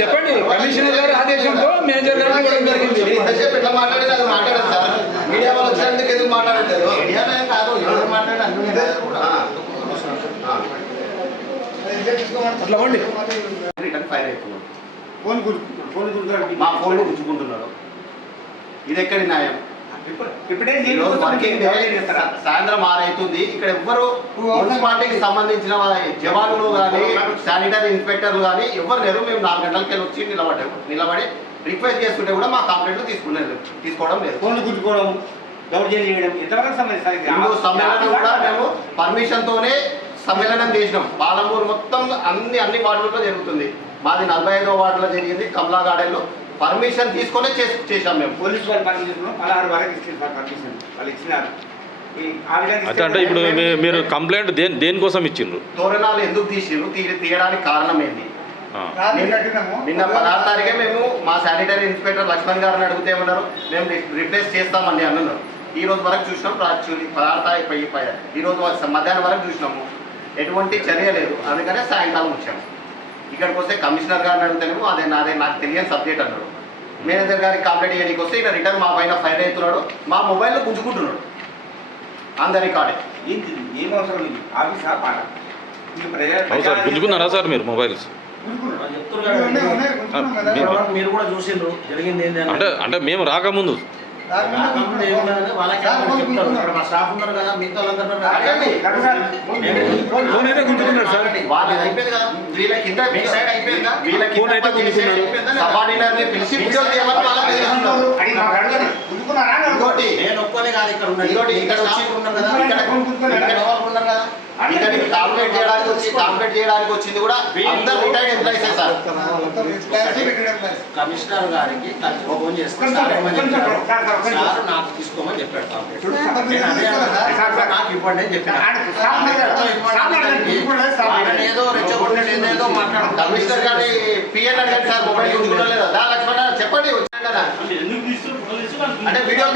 చెప్పండి. కమిషనర్ గారి ఆదేశంతో మేనేజర్ గారు జరిగింది. ఎట్లా మాట్లాడేది అది మాట్లాడదు సార్. మీడియా వాళ్ళు వచ్చినందుకు ఎందుకు మాట్లాడలేదు? మీడియాలో కాదు, ఎవరు మాట్లాడారు అట్లా వండి రిటర్న్ ఫైర్ అవుతున్నాడు. మా ఫోన్లు గుంజుకుంటున్నాడు. ఇది ఎక్కడి న్యాయం? సాయంత్రం 6 అవుతుంది. ఇక్కడ ఎవ్వరు మున్సిపాలిటీకి సంబంధించిన జవాన్లు కానీ శానిటరీ ఇన్స్పెక్టర్లు కానీ ఎవరు లేరు. మేము 4 గంటలకి వచ్చి నిలబడి రిక్వెస్ట్ చేసుకుంటే కూడా మా కంప్లైంట్లు తీసుకోవడం లేదు. సమ్మేళనం కూడా మేము పర్మిషన్ తోనే సమ్మేళనం చేసినాం. పాలమూరు మొత్తం అన్ని వార్డులలో జరుగుతుంది. మాది 45వ వార్డులో జరిగింది. కమలా గార్డెన్లో పర్మిషన్ తీసుకొని చేసాం మేము. పోలీసు వాళ్ళు పర్మిషన్ 16 వరకు ఇచ్చారు పర్మిషన్ వాళ్ళు ఇచ్చినారు. అంటే ఇప్పుడు మీరు కంప్లైంట్ దేనికోసం ఇచ్చిండ్రు? తోరణాలు ఎందుకు తీయడానికి కారణం ఏంటి? నిన్న 16 తారీఖే మేము మా శానిటరీ ఇన్స్పెక్టర్ లక్ష్మణ్ గారిని అడిగితే ఏమన్నారు, మేము రిప్లేస్ చేస్తామండి అన్నారు. ఈ రోజు వరకు చూసినాం. 16 తారీఖు ఈ రోజు మధ్యాహ్నం వరకు చూసినాము. ఎటువంటి చర్య లేదు. అందుకనే సాయంకాలం వచ్చాము. ఇక్కడికి వస్తే కమిషనర్ గారిని అడుగుతానేమో అదే నాకు తెలియని సబ్జెక్ట్ అన్నాడు. మేనేజర్ గారికి కంప్లైంట్ చేయడానికి వస్తే ఇక్కడ రిటర్న్ మా పైన ఫైర్ అవుతున్నాడు. మా మొబైల్లో గుంజుకుంటున్నాడు. అందరి కాడే ఏం అవసరం లేదు. ఆఫీసా పాట గుంజుకున్నారా సార్ మీరు మొబైల్స్? మీరు కూడా చూసిండ్రు జరిగింది ఏంటి అంటే మేము రాకముందు మా స్టాఫ్ ఉన్నారు కదా, మిగతా కాంప్లీట్ చేయడానికి వచ్చింది కూడా అందరు రిటైర్డ్ ఎంప్లాయీసే సార్. కమిషనర్ గారికి ఫోన్ చేస్తే నాకు తీసుకోమని చెప్పాడు. నాకు ఇవ్వండి అని చెప్పాడు. ఏదో రెచ్చగొట్టేదో మాట్లాడు. కమిషనర్ గారి పిఎన్ అడిగారు సార్, మొబైల్ గుంజుకోలేదా? దా లక్ష్మణ చెప్పండి. అంటే వీడియో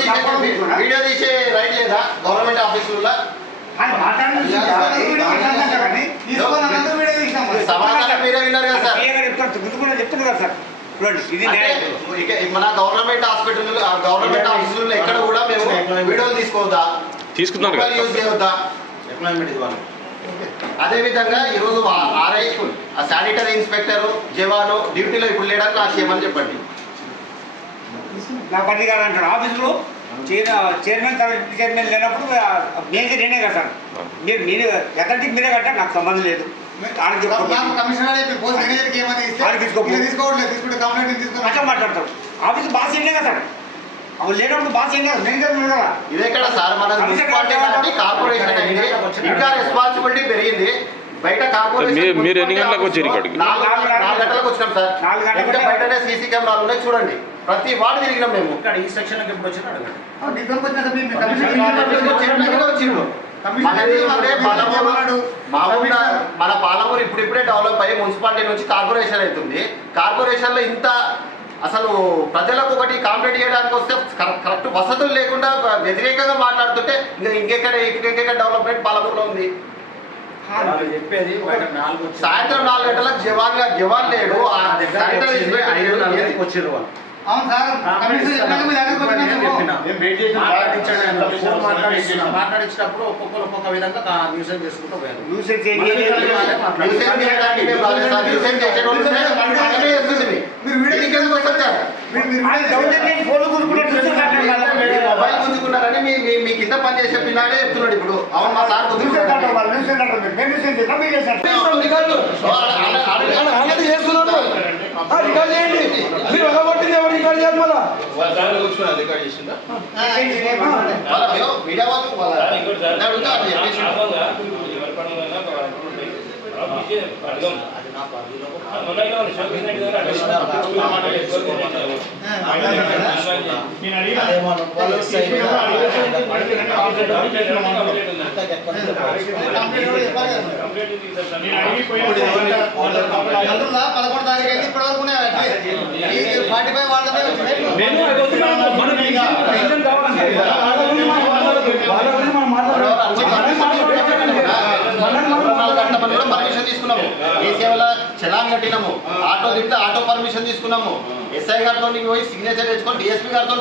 తీసే రైట్ లేదా గవర్నమెంట్ ఆఫీసులలో? సమాధానం మీరే విన్నారు కదా సార్. మన గవర్నమెంట్ హాస్పిటల్ గవర్నమెంట్ ఆఫీసులలో ఎక్కడ కూడా మేము వీడియోలు తీసుకోవద్దా, తీసుకున్నాం యూజ్ చేయవద్దా? అదేవిధంగా ఈరోజు ఆర్ఐ శానిటరీ ఇన్స్పెక్టర్ జవాను డ్యూటీలో ఇప్పుడు లేడానికి నాకు చేయమని చెప్పండి. నా పని కాదంటాడు ఆఫీసులో. చైర్మన్ చైర్మన్ లేనప్పుడు మేనేజర్ నేనే కదా సార్. మీరు అథారిటీకి మీరే కట్టారు, నాకు సంబంధం లేదు. అట్లా మాట్లాడతాడు. ఆఫీస్ బాస్ ఏంటే కదా సార్. అప్పుడు లేనప్పుడు బాస్ ఏం కదా మేనేజర్ కదా. ఇదే కదా సార్ మన మున్సిపాలిటీ కార్పొరేషన్ అయింది, ఇంకా రెస్పాన్సిబిలిటీ పెరిగింది. బయట కార్పొరేషన్ మీరు ఎన్ని గంటలకు వచ్చారు ఇక్కడికి? 4 గంటలకు వచ్చినాం సార్. బయటనే సీసీ కెమెరాలు ఉన్నాయి చూడండి. ప్రతి వార్డు తిరిగినాం మేము. ఇక్కడ ఈ సెక్షన్కి ఎప్పుడు వచ్చినా అడగండి. మన పాలమూరు ఇప్పుడిప్పుడే డెవలప్ అయ్యి మున్సిపాలిటీ నుంచి కార్పొరేషన్ అవుతుంది. కార్పొరేషన్లో ఇంత అసలు ప్రజలకు ఒకటి కాంప్లైంట్ చేయడానికి వస్తే కరెక్ట్ వసతులు లేకుండా వ్యతిరేకంగా మాట్లాడుతుంటే ఇంకెక్కడ డెవలప్మెంట్ పాలమూరులో ఉంది. చెప్పేది సాయంత్రం 4 గంటలకు జవాన్ లేడు. వచ్చారు వాళ్ళు. అవును సార్, మాట్లాడించినప్పుడు ఒక్కొక్క విధంగా న్యూసెన్స్ చేసుకుంటూ పోయారు. మొబైల్ గుంజుకున్నారని మీ కింద పని చేసే పిల్లాడే చెప్తున్నాడు ఇప్పుడు. అవును మా సార్ రికార్డ్ చేయండి. మీరు ఒకబట్టింది ఎవరు రికార్డ్ చేయాలి? మళ్ళా మీడియా వాళ్ళు పర్మిషన్ తీసుకున్నాము. ఏ సేవల చలాన్ కట్టినాము, ఆటో తిడితే ఆటో పర్మిషన్ తీసుకున్నాము, ఎస్ఐ గారితో పోయి సిగ్నేచర్ తెచ్చుకొని డిఎస్పీ గారితో